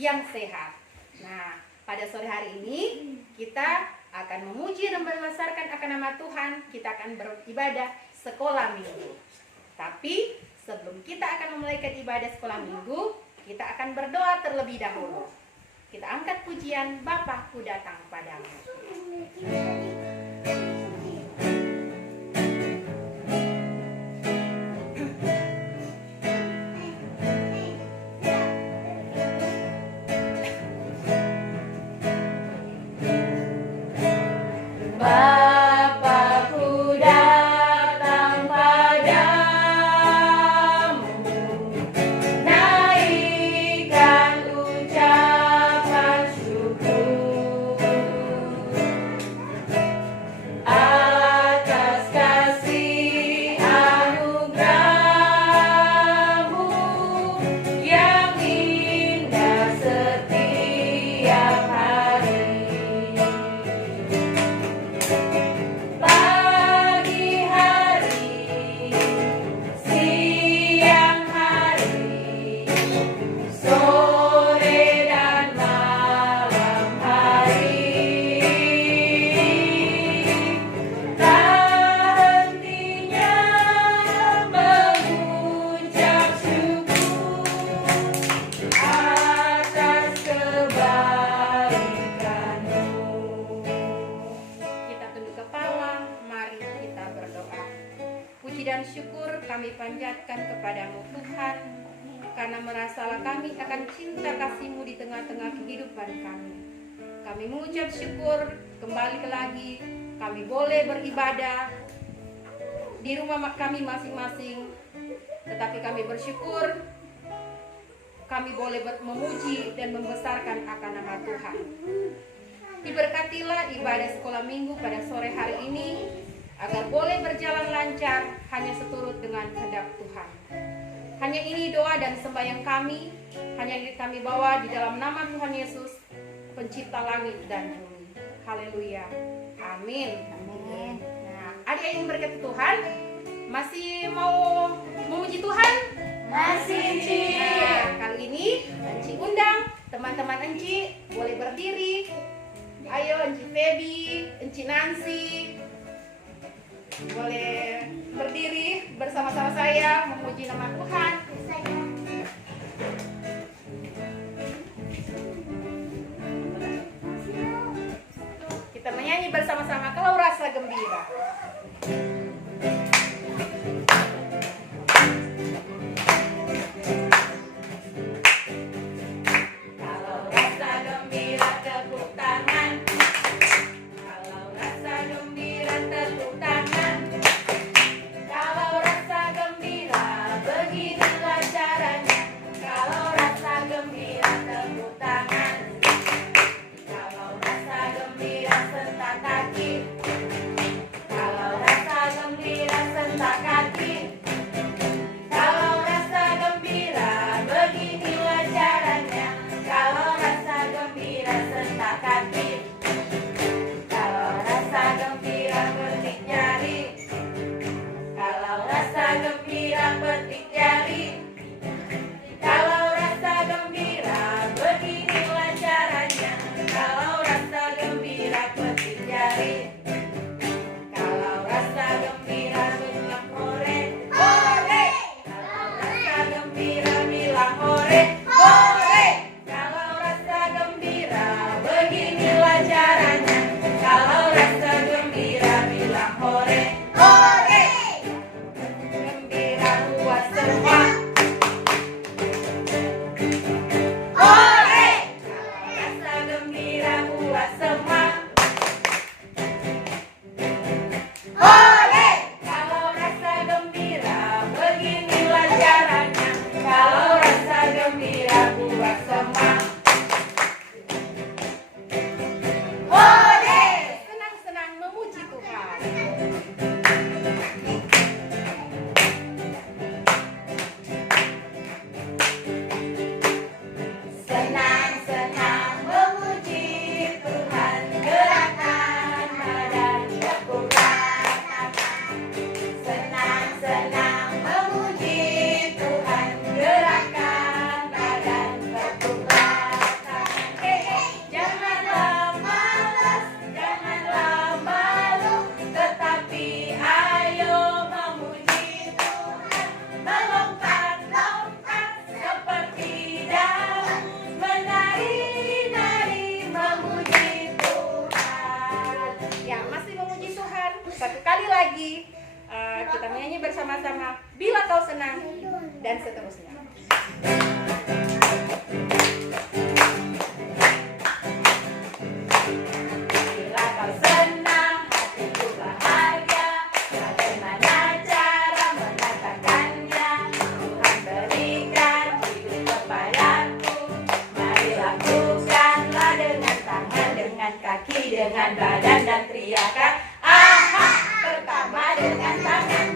yang sehat. Nah, pada sore hari ini kita akan memuji dan membesarkan akan nama Tuhan. Kita akan beribadah sekolah minggu. Tapi sebelum kita akan memulaikan ibadah sekolah minggu, kita akan berdoa terlebih dahulu. Kita angkat pujian, Bapakku datang padamu. Dan syukur kami panjatkan kepadamu Tuhan, karena merasalah kami akan cinta kasih-Mu di tengah-tengah kehidupan kami. Kami mengucap syukur kembali lagi kami boleh beribadah di rumah kami masing-masing, tetapi kami bersyukur kami boleh memuji dan membesarkan akan nama Tuhan. Diberkatilah ibadah sekolah minggu pada sore hari ini, agar boleh berjalan lancar hanya seturut dengan kehendak Tuhan. Hanya ini doa dan sembahyang kami, hanya ini kami bawa di dalam nama Tuhan Yesus, pencipta langit dan bumi. Haleluya. Amin. Amin. Nah, adik yang berkat Tuhan, masih mau memuji Tuhan? Masih, Enci. Nah, kali ini Enci undang teman-teman Enci boleh berdiri. Ayo Enci Feby, Enci Nancy, boleh berdiri bersama-sama saya memuji nama Tuhan. Kita menyanyi bersama-sama kalau rasa gembira. bersama-sama, bila kau senang, dan seterusnya. Bila kau senang, hatiku bahagia, bagaimana cara mengatakannya? Tuhan berikan hidup kepadaku, mari lakukanlah dengan tangan, dengan kaki, dengan badan, dan teriakan. Pertama dengan tangan,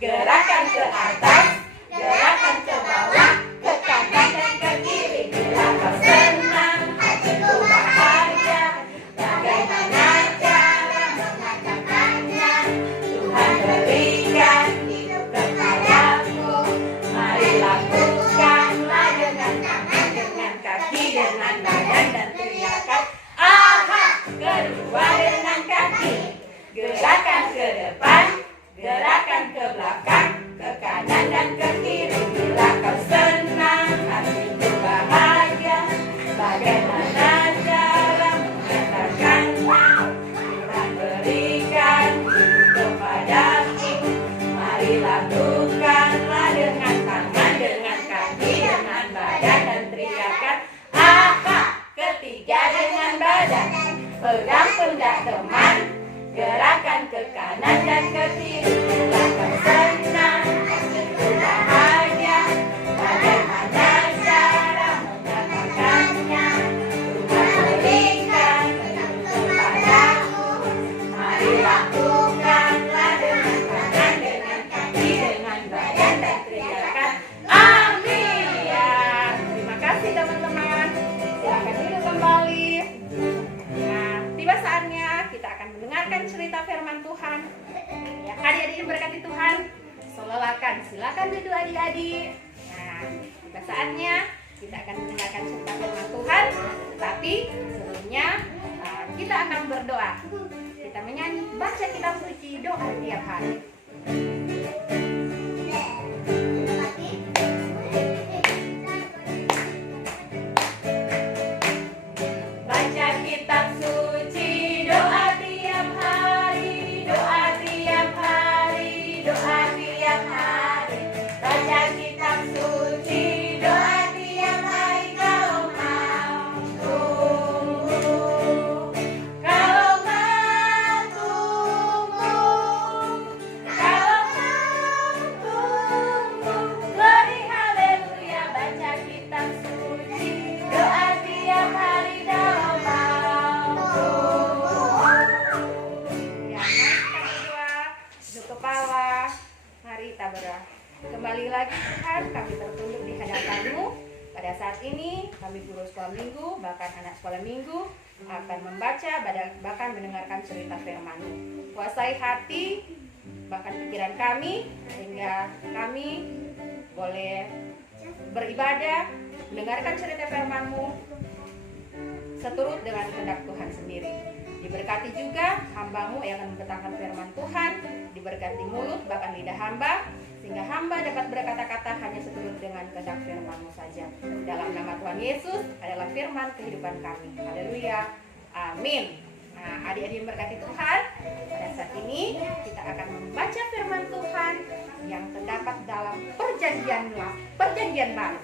gerakan ke atas, gerakan ke bawah, ke kanan dan ke kiri. Bila kau senang, hatiku bahagia, bagaimana cara mengatakannya? Tuhan berikan hidup kepadaku, mari lakukanlah dengan tangan, dengan kaki, dengan badan, dan teriakan. Kedua dengan kaki, gerakan ke depan, gerakan ke belakang, ke kanan dan ke kiri. Bila kau senang, hatiku bahagia, bagaimana cara mengatakannya? Tuhan berikan hidup kepadaku, mari lakukanlah dengan tangan, dengan kaki, dengan badan, dan teriakan. Ketiga dengan badan, pegang pundak teman, gerakan ke kanan dan ke kiri. Bila kau senang, hatiku bahagia, bagaimana cara mengatakannya? Tuhan berikan hidup kepadaku, mari lakukanlah dengan tangan, dengan kaki, dengan badan, dan teriakan. Amin. Ya, terima kasih teman-teman. Silakan duduk kembali. Nah, tiba saatnya kita akan mendengarkan cerita firman Tuhan. Ya, adik-adik yang berkati Tuhan, silakan duduk adik-adik. Nah, tiba saatnya kita akan mendengarkan cerita firman Tuhan. Tetapi sebelumnya kita akan berdoa. Kita menyanyi baca kitab suci doa tiap hari. Baca kitab suci doa tiap hari, doa tiap hari, doa tiap hari. Baca kitab suci doa tiap hari kalau mau tumbuh, kalau mau tumbuh, kalau mau tumbuh. Glory haleluya. Baca kitab suci doa tiap hari kalau mau tumbuh. Ya, mari kita berdoa, duduk kepala. Mari kita berdoa. Kembali lagi Tuhan, kami tertunduk di hadapan-Mu. Pada saat ini kami guru sekolah minggu, bahkan anak sekolah minggu akan membaca, bahkan mendengarkan cerita firman-Mu. Kuasai hati, bahkan pikiran kami, sehingga kami boleh beribadah, mendengarkan cerita firman-Mu seturut dengan kehendak Tuhan sendiri. Diberkati juga hamba-Mu yang akan memberitakan firman Tuhan, diberkati mulut bahkan lidah hamba, sehingga hamba dapat berkata-kata hanya seturut dengan kehendak firman-Mu saja. Dalam nama Tuhan Yesus adalah firman kehidupan kami. Haleluya. Amin. Nah, adik-adik yang berkati Tuhan, pada saat ini kita akan membaca firman Tuhan yang terdapat dalam perjanjian baru.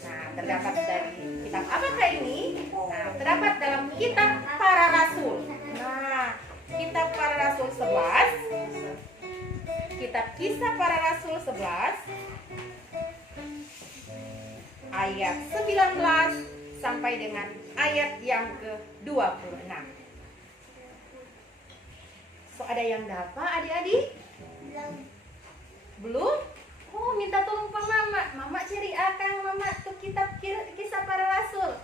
Nah, terdapat dari kitab apakah ini? Nah, terdapat dalam kitab Para Rasul. Nah, kitab Para Rasul 11, kitab Kisah Para Rasul 11 ayat 19 sampai dengan ayat yang ke-26. So, ada yang dapat adik-adik? Belum? Oh, minta tolong Pak Mama. Mama cari akang Mama tuh kitab Kisah Para Rasul.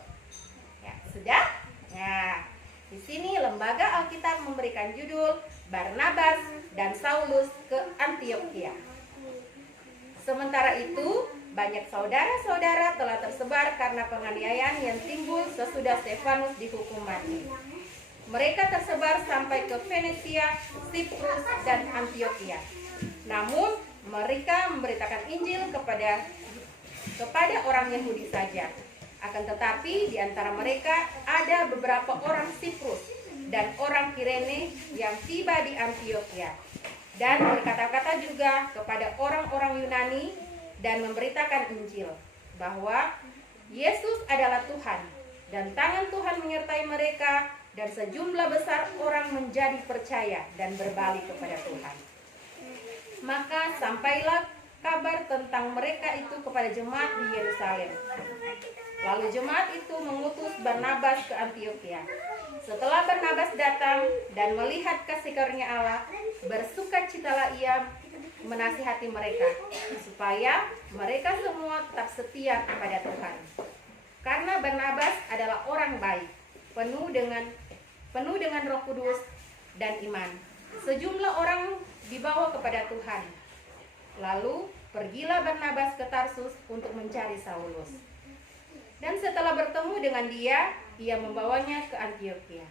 Ya, sudah? Nah, di sini Lembaga Alkitab memberikan judul Barnabas dan Saulus ke Antiokhia. Sementara itu, banyak saudara-saudara telah tersebar karena penganiayaan yang timbul sesudah Stefanus dihukum mati. Mereka tersebar sampai ke Venesia, Siprus, dan Antiokhia. Namun, mereka memberitakan Injil kepada orang Yahudi saja. Akan tetapi di antara mereka ada beberapa orang Siprus dan orang Kirene yang tiba di Antiokhia. dan berkata-kata juga kepada orang-orang Yunani dan memberitakan Injil bahwa Yesus adalah Tuhan, dan tangan Tuhan menyertai mereka, dan sejumlah besar orang menjadi percaya dan berbalik kepada Tuhan. Maka sampailah kabar tentang mereka itu kepada jemaat di Yerusalem. Lalu jemaat itu mengutus Barnabas ke Antiokhia. Setelah Barnabas datang dan melihat kasih karunia Allah, bersukacitalah ia menasihati mereka supaya mereka semua tetap setia kepada Tuhan. Karena Barnabas adalah orang baik, penuh dengan Roh Kudus dan iman. Sejumlah orang dibawa kepada Tuhan. Lalu pergilah Barnabas ke Tarsus untuk mencari Saulus. Dan setelah bertemu dengan dia, ia membawanya ke Antiokhia.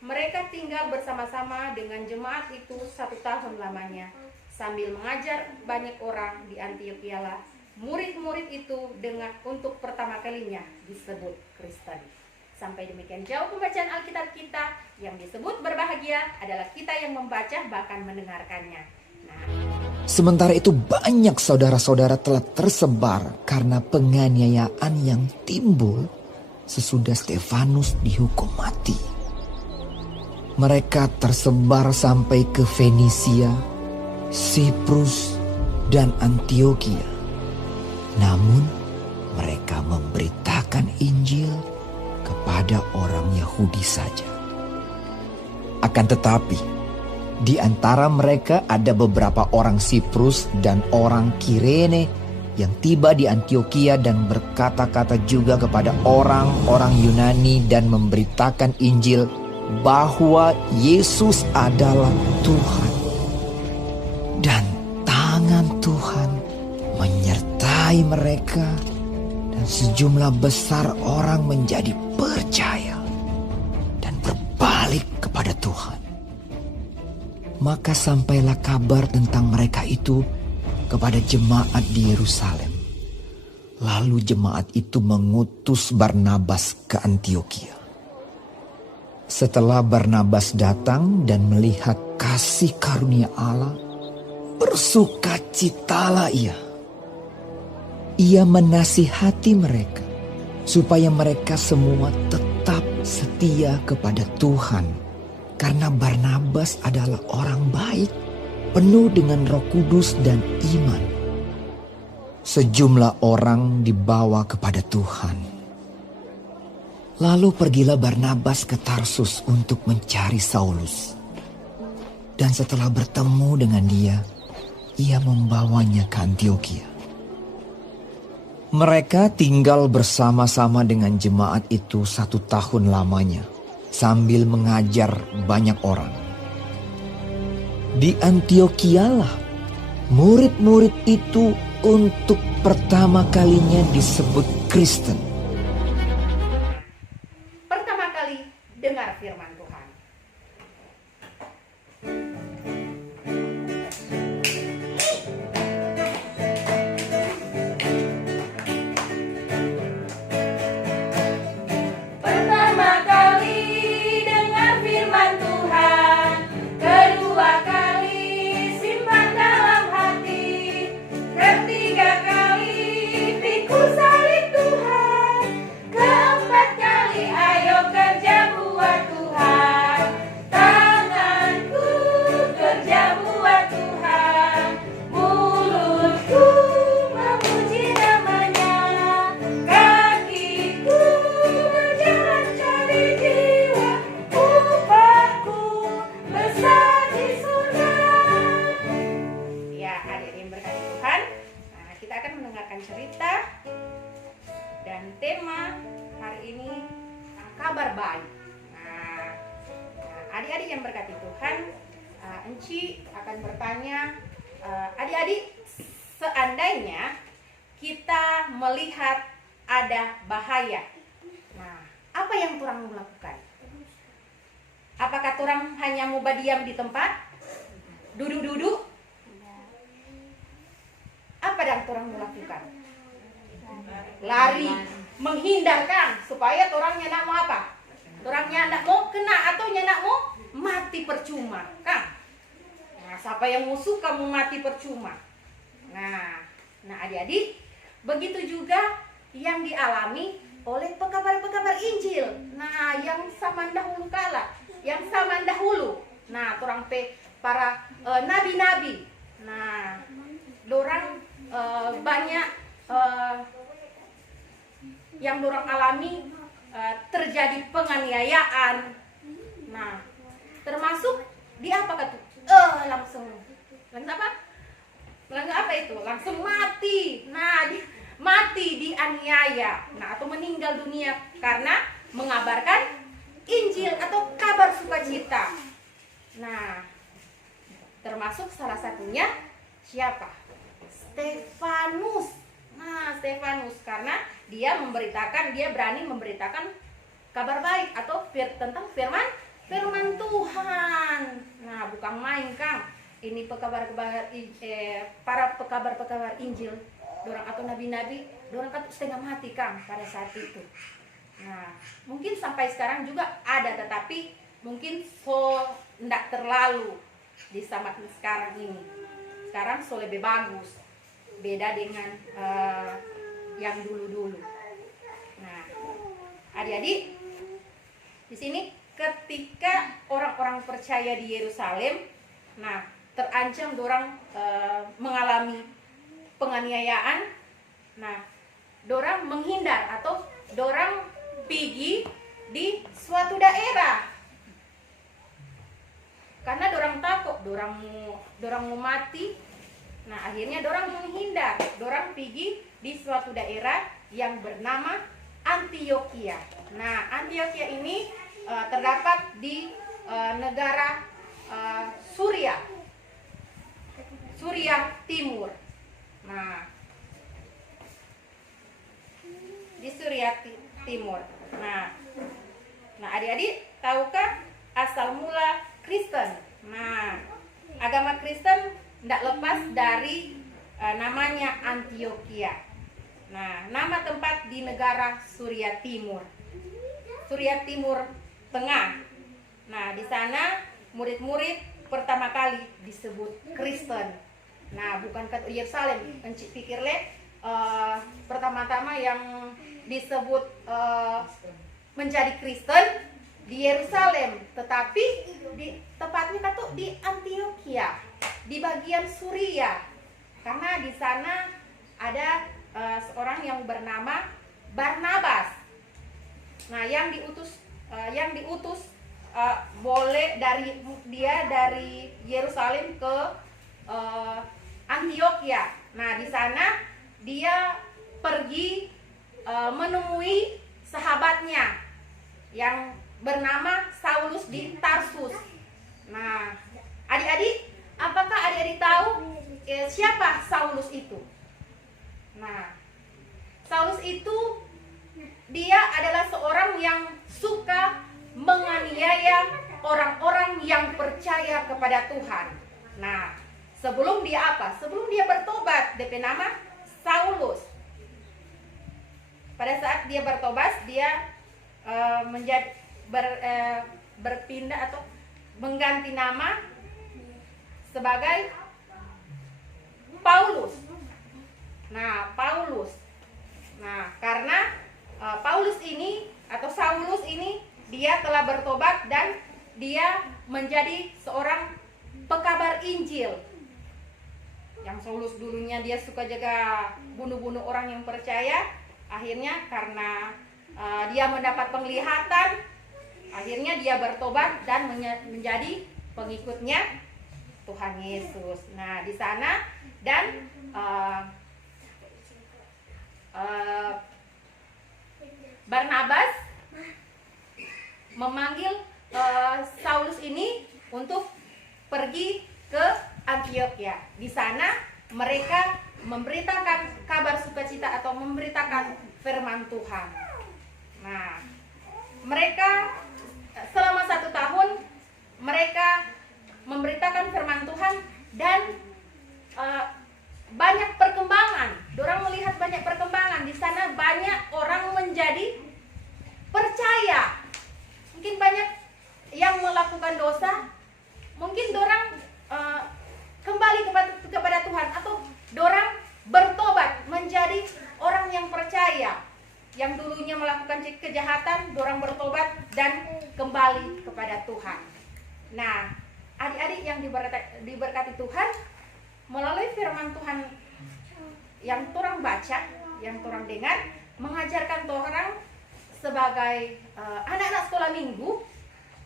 Mereka tinggal bersama-sama dengan jemaat itu 1 tahun lamanya, sambil mengajar banyak orang di Antiokhia lah. Murid-murid itu untuk pertama kalinya disebut Kristen. Sampai demikian jauh pembacaan Alkitab kita. Yang disebut berbahagia adalah kita yang membaca bahkan mendengarkannya. Sementara itu banyak saudara-saudara telah tersebar karena penganiayaan yang timbul sesudah Stefanus dihukum mati. Mereka tersebar sampai ke Fenisia, Siprus, dan Antiokhia. Namun mereka memberitakan Injil kepada orang Yahudi saja. Akan tetapi di antara mereka ada beberapa orang Siprus dan orang Kirene yang tiba di Antiokhia dan berkata-kata juga kepada orang-orang Yunani dan memberitakan Injil bahwa Yesus adalah Tuhan. Dan tangan Tuhan menyertai mereka dan sejumlah besar orang menjadi percaya dan berbalik kepada Tuhan. Maka sampailah kabar tentang mereka itu kepada jemaat di Yerusalem. Lalu jemaat itu mengutus Barnabas ke Antiokhia. Setelah Barnabas datang dan melihat kasih karunia Allah, bersukacitalah ia. Ia menasihati mereka supaya mereka semua tetap setia kepada Tuhan. Karena Barnabas adalah orang baik, penuh dengan Roh Kudus dan iman. Sejumlah orang dibawa kepada Tuhan. Lalu pergilah Barnabas ke Tarsus untuk mencari Saulus. Dan setelah bertemu dengan dia, ia membawanya ke Antiokhia. Mereka tinggal bersama-sama dengan jemaat itu 1 tahun lamanya, sambil mengajar banyak orang. Di Antiokhia-lah murid-murid itu untuk pertama kalinya disebut Kristen. Pertama kali dengar firman Tuhan. Cerita dan tema hari ini kabar baik. Adik-adik yang berkati Tuhan, Enci akan bertanya, adik-adik, seandainya kita melihat ada bahaya, apa yang turang melakukan? Apakah turang hanya mau diam di tempat, duduk-duduk? Apa yang turang melakukan? Lari, menghindarkan supaya orangnya nak mau apa? Orangnya nak mau kena atau nak mau mati percuma, kan? siapa yang mau suka mau mati percuma. Nah adik-adik, begitu juga yang dialami oleh pekabar-pekabar Injil. Nah, yang zaman dahulu kala, yang zaman dahulu. Nah, para nabi-nabi. Nah, dorang banyak yang dorang alami, terjadi penganiayaan. Nah, termasuk di apa kata? Langsung apa itu? Langsung mati. Nah, mati dianiaya. Nah, atau meninggal dunia karena mengabarkan Injil atau kabar sukacita. Nah, termasuk salah satunya siapa? Stefanus. Nah, Stefanus karena dia berani memberitakan kabar baik atau tentang firman Tuhan. Nah, bukan main, Kang. Ini para pekabar Injil, dorang atau nabi-nabi, dorang kan setengah mati, Kang, pada saat itu. Nah, mungkin sampai sekarang juga ada, tetapi mungkin tidak terlalu di zaman sekarang ini. Sekarang lebih bagus, beda dengan yang dulu-dulu. Nah, adik-adik, di sini ketika orang-orang percaya di Yerusalem, nah terancam dorang mengalami penganiayaan. Nah, dorang menghindar atau dorang pergi di suatu daerah karena dorang takut dorang mau mati. Nah, akhirnya dorang menghindar, dorang pergi di suatu daerah yang bernama Antioquia. Nah, Antioquia ini terdapat di negara Suria Timur. Nah, di Suria Timur. Nah, adik-adik, tahukah asal mula Kristen? Nah, agama Kristen tidak lepas dari namanya Antioquia. Nah, nama tempat di negara Suria Timur Tengah. Nah, di sana murid-murid pertama kali disebut Kristen. Nah, bukan ke Yerusalem. Encik pikir pertama-tama yang disebut menjadi Kristen di Yerusalem, tetapi tepatnya di Antioquia, di bagian Suria, karena di sana ada seorang yang bernama Barnabas. Nah, yang diutus boleh dari Yerusalem ke Antioquia. Nah, di sana dia pergi menemui sahabatnya yang bernama Saulus di Tarsus. Nah, adik-adik, apakah adik-adik tahu siapa Saulus itu? Nah, Saulus itu dia adalah seorang yang suka menganiaya orang-orang yang percaya kepada Tuhan. Nah, sebelum dia bertobat, DP nama Saulus. Pada saat dia bertobat, dia berpindah atau mengganti nama sebagai Paulus. Nah, Paulus. Nah, karena Paulus ini atau Saulus ini dia telah bertobat dan dia menjadi seorang pekabar Injil. Yang Saulus dulunya dia suka jaga bunuh-bunuh orang yang percaya, akhirnya karena dia mendapat penglihatan, akhirnya dia bertobat dan menjadi pengikutnya Tuhan Yesus. Nah, di sana dan Barnabas memanggil Saulus ini untuk pergi ke Antioquia. Di sana mereka memberitakan kabar sukacita atau memberitakan firman Tuhan. Nah, mereka selama 1 tahun mereka memberitakan firman Tuhan dan banyak perkembangan. Dorang melihat banyak perkembangan di sana, banyak orang menjadi percaya. Mungkin banyak yang melakukan dosa, mungkin dorang kembali kepada Tuhan, atau dorang bertobat menjadi orang yang percaya. Yang dulunya melakukan kejahatan, dorang bertobat dan kembali kepada Tuhan. Nah, adik-adik yang diberkati Tuhan, melalui firman Tuhan yang torang baca, yang torang dengar, mengajarkan torang sebagai anak-anak sekolah minggu,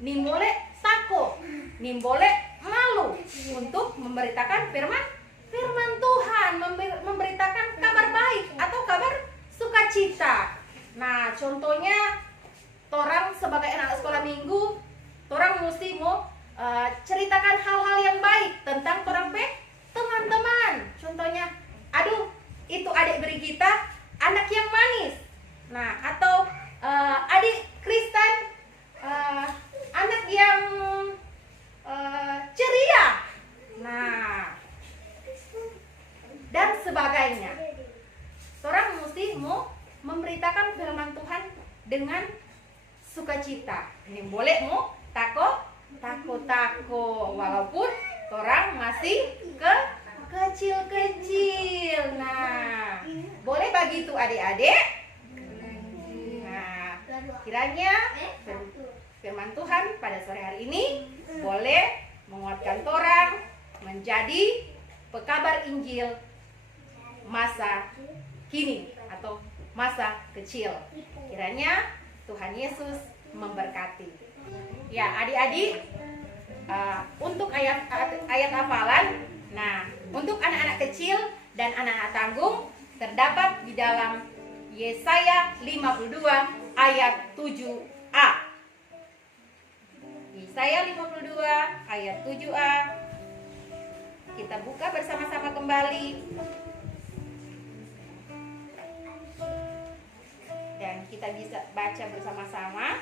nih boleh tako, nih boleh malu untuk memberitakan firman Tuhan, memberitakan kabar baik atau kabar sukacita. Nah, contohnya torang sebagai anak sekolah minggu, torang mesti mau ceritakan hal-hal yang baik tentang torang teman-teman. Contohnya, aduh, itu adik Brigita anak yang manis. Nah, atau adik Kristen anak yang ceria. Nah, dan sebagainya. Orang mesti mau memberitakan firman Tuhan dengan sukacita. Ini boleh mau tako walaupun orang masih kecil-kecil. Nah, boleh begitu adik-adik. Nah, kiranya firman Tuhan pada sore hari ini boleh menguatkan orang menjadi pekabar Injil masa kini atau masa kecil. Kiranya Tuhan Yesus memberkati. Ya, adik-adik, untuk ayat hafalan, nah, untuk anak-anak kecil dan anak-anak tanggung terdapat di dalam Yesaya 52 ayat 7a. Yesaya 52 ayat 7a. Kita buka bersama-sama kembali. Dan kita bisa baca bersama-sama.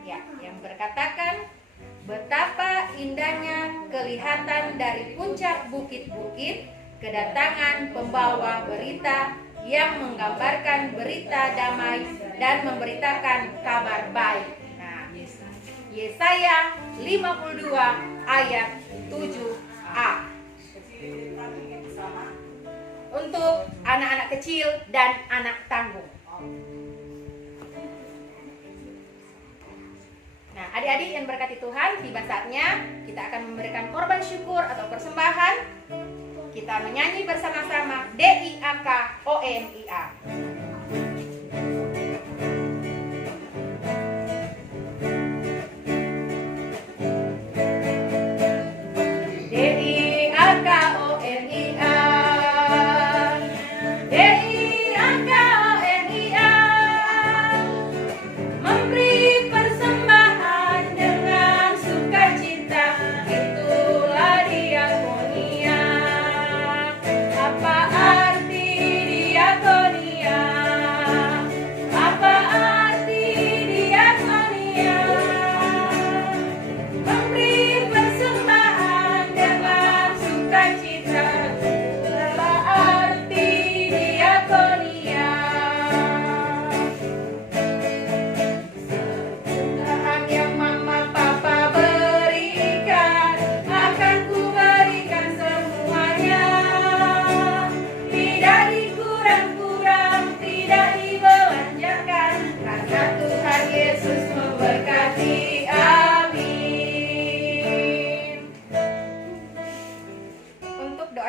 Ya, yang berkatakan, betapa indahnya kelihatan dari puncak bukit-bukit kedatangan pembawa berita yang menggambarkan berita damai dan memberitakan kabar baik. Nah, Yesaya 52 ayat 7a. Untuk anak-anak kecil dan anak tanggung. Nah, adik-adik yang berkati Tuhan, tiba saatnya kita akan memberikan korban syukur atau persembahan. Kita menyanyi bersama-sama DIAKONIA.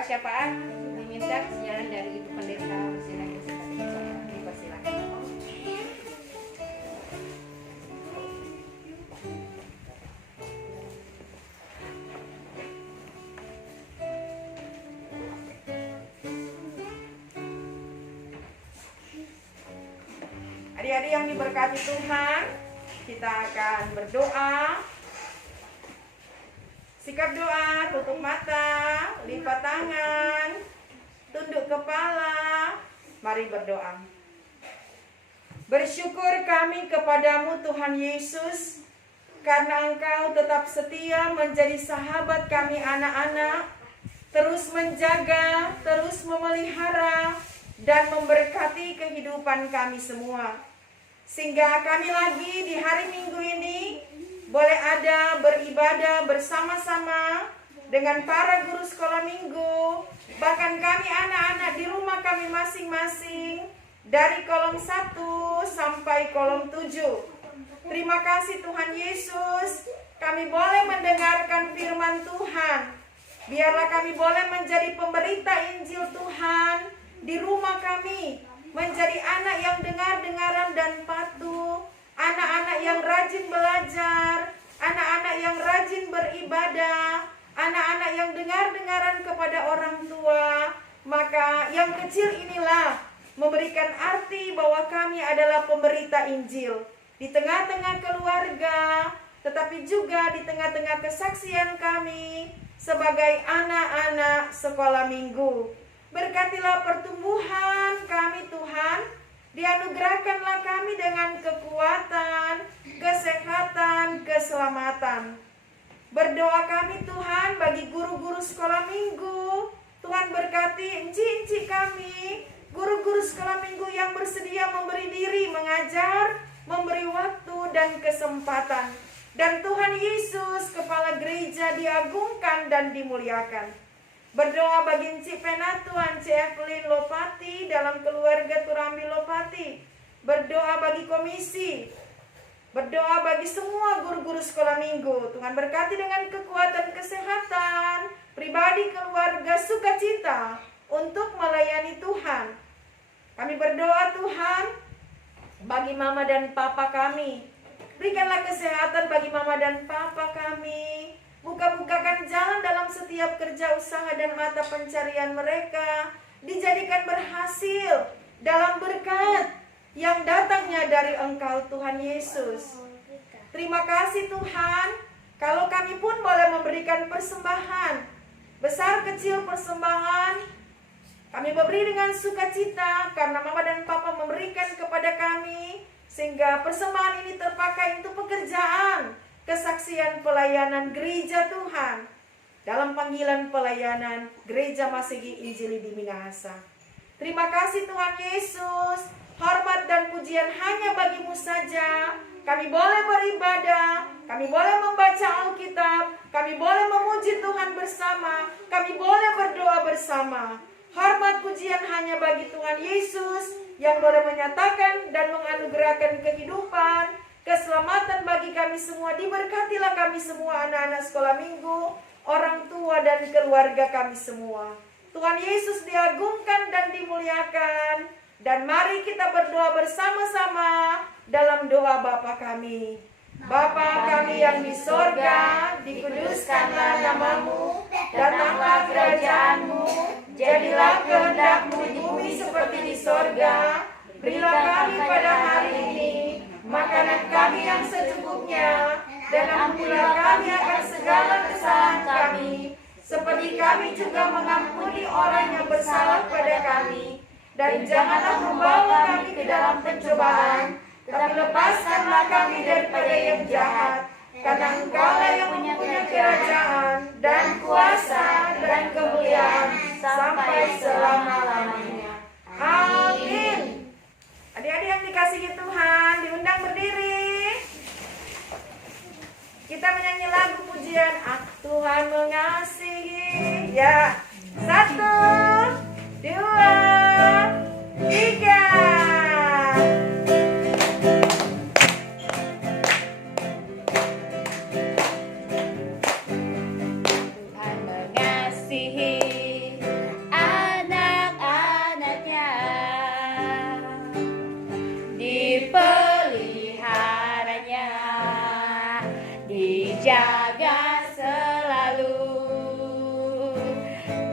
Syafaat diminta sejalan dari Ibu Pendeta. Silakan. Adik-adik yang diberkati Tuhan, kita akan berdoa. Sikap doa, tutup mata, lipat tangan, tunduk kepala. Mari berdoa. Bersyukur kami kepadamu Tuhan Yesus, karena Engkau tetap setia menjadi sahabat kami anak-anak, terus menjaga, terus memelihara, dan memberkati kehidupan kami semua. Sehingga kami lagi di hari Minggu ini boleh ada beribadah bersama-sama dengan para guru sekolah minggu, bahkan kami anak-anak di rumah kami masing-masing, dari kolom 1 sampai kolom 7. Terima kasih Tuhan Yesus, kami boleh mendengarkan firman Tuhan. Biarlah kami boleh menjadi pemberita Injil Tuhan di rumah kami, menjadi anak yang dengar-dengaran dan patuh, anak-anak yang rajin belajar, anak-anak yang rajin beribadah, anak-anak yang dengar-dengaran kepada orang tua. Maka yang kecil inilah memberikan arti bahwa kami adalah pemberita Injil di tengah-tengah keluarga, tetapi juga di tengah-tengah kesaksian kami sebagai anak-anak sekolah minggu. Berkatilah pertumbuhan kami Tuhan, dianugerahkanlah kami dengan kekuatan, kesehatan, keselamatan. Berdoa kami Tuhan bagi guru-guru sekolah minggu. Tuhan berkati enci-enci kami, guru-guru sekolah minggu yang bersedia memberi diri mengajar, memberi waktu dan kesempatan. Dan Tuhan Yesus, Kepala Gereja, diagungkan dan dimuliakan. Berdoa bagi Encik Penatu, Encik Evelyn Lopati dalam keluarga Turambi Lopati. Berdoa bagi komisi. Berdoa bagi semua guru-guru sekolah minggu. Tuhan berkati dengan kekuatan kesehatan, pribadi, keluarga, sukacita untuk melayani Tuhan. Kami berdoa Tuhan bagi mama dan papa kami. Berikanlah kesehatan bagi mama dan papa kami. Buka-bukakan jalan dalam setiap kerja usaha dan mata pencarian mereka. Dijadikan berhasil dalam berkat yang datangnya dari Engkau Tuhan Yesus. Terima kasih Tuhan, kalau kami pun boleh memberikan persembahan, besar kecil persembahan, kami memberi dengan sukacita karena mama dan papa memberikan kepada kami, sehingga persembahan ini terpakai untuk pekerjaan, kesaksian pelayanan gereja Tuhan dalam panggilan pelayanan Gereja Masehi Injili di Minahasa. Terima kasih Tuhan Yesus. Hormat dan pujian hanya bagimu saja. Kami boleh beribadah, kami boleh membaca Alkitab, kami boleh memuji Tuhan bersama, kami boleh berdoa bersama. Hormat pujian hanya bagi Tuhan Yesus yang boleh menyatakan dan menganugerahkan kehidupan, keselamatan bagi kami semua. Diberkatilah kami semua anak-anak sekolah minggu, orang tua dan keluarga kami semua. Tuhan Yesus diagungkan dan dimuliakan. Dan mari kita berdoa bersama-sama dalam doa Bapa kami. Bapa kami yang di sorga, dikuduskanlah namamu, datanglah kerajaanmu, jadilah kehendak-mu di bumi seperti di sorga. Berilah kami pada hari ini makanan kami yang secukupnya, dan ampunilah kami akan segala kesalahan kami, seperti kami juga mengampuni orang yang bersalah pada kami. Dan janganlah membawa kami ke dalam pencobaan, tetapi lepaskanlah kami daripada yang jahat. Karena Engkaulah yang mempunyai kerajaan dan kuasa dan kemuliaan sampai selama-lamanya. Amin. Adik-adik yang dikasihi Tuhan, diundang berdiri. Kita menyanyi lagu pujian Tuhan mengasihi. Ya, 1, 2, 3. Tuhan mengasihi anak-anaknya, dipeliharanya, dijaga selalu,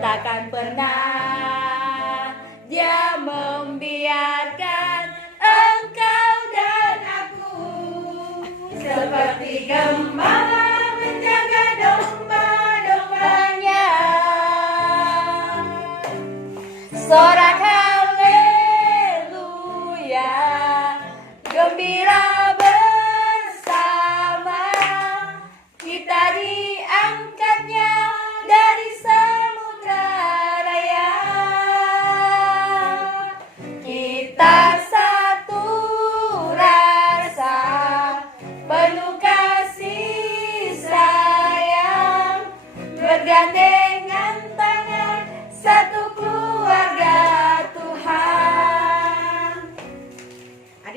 takkan pernah Dia membiarkan engkau dan aku, seperti gembala menjaga domba-dombanya. Sorak haleluya, gembira bersama, kita diangkatnya dari samudra raya. Kita satu rasa, penuh kasih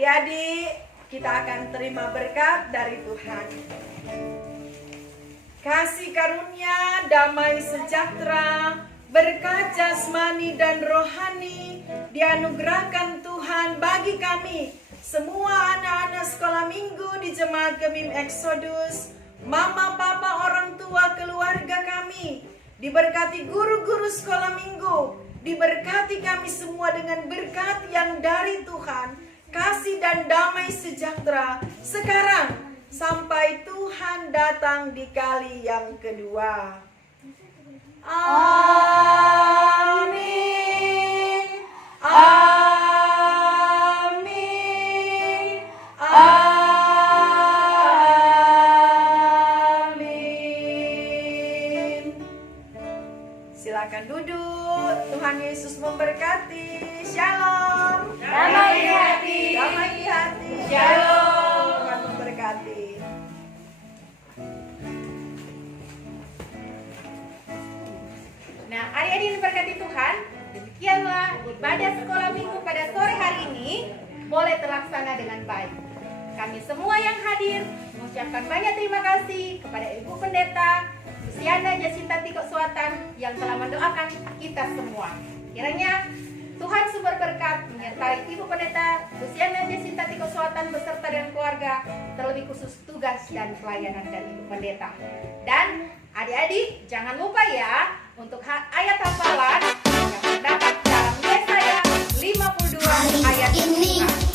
Adik-adik, kita akan terima berkat dari Tuhan. Kasih karunia, damai sejahtera, berkat jasmani dan rohani dianugerahkan Tuhan bagi kami, semua anak-anak sekolah minggu di Jemaat Gemim Exodus, mama, papa, orang tua, keluarga kami, diberkati guru-guru sekolah minggu, diberkati kami semua dengan berkat yang dari Tuhan, kasih dan damai sejahtera sekarang sampai Tuhan datang di kali yang kedua. Amin. Amin. Amin. Silakan duduk. Tuhan Yesus memberkati. Shalom. Damai di hati. Damai di hati. Shalom. Tuhan memberkati. Nah, adik-adik yang diberkati Tuhan, demikianlah ibadah sekolah minggu pada sore hari ini boleh terlaksana dengan baik. Kami semua yang hadir mengucapkan banyak terima kasih kepada Ibu Pendeta Luciana Jacinta Tiko Suatan yang telah mendoakan kita semua. Kiranya Tuhan sumber berkat menyertai Ibu Pendeta Luciana Jacinta Tiko Suatan beserta dengan keluarga, terlebih khusus tugas dan pelayanan dari Ibu Pendeta. Dan adik-adik jangan lupa ya untuk ayat hafalan yang terdapat dalam Yesaya 52 ayat 5.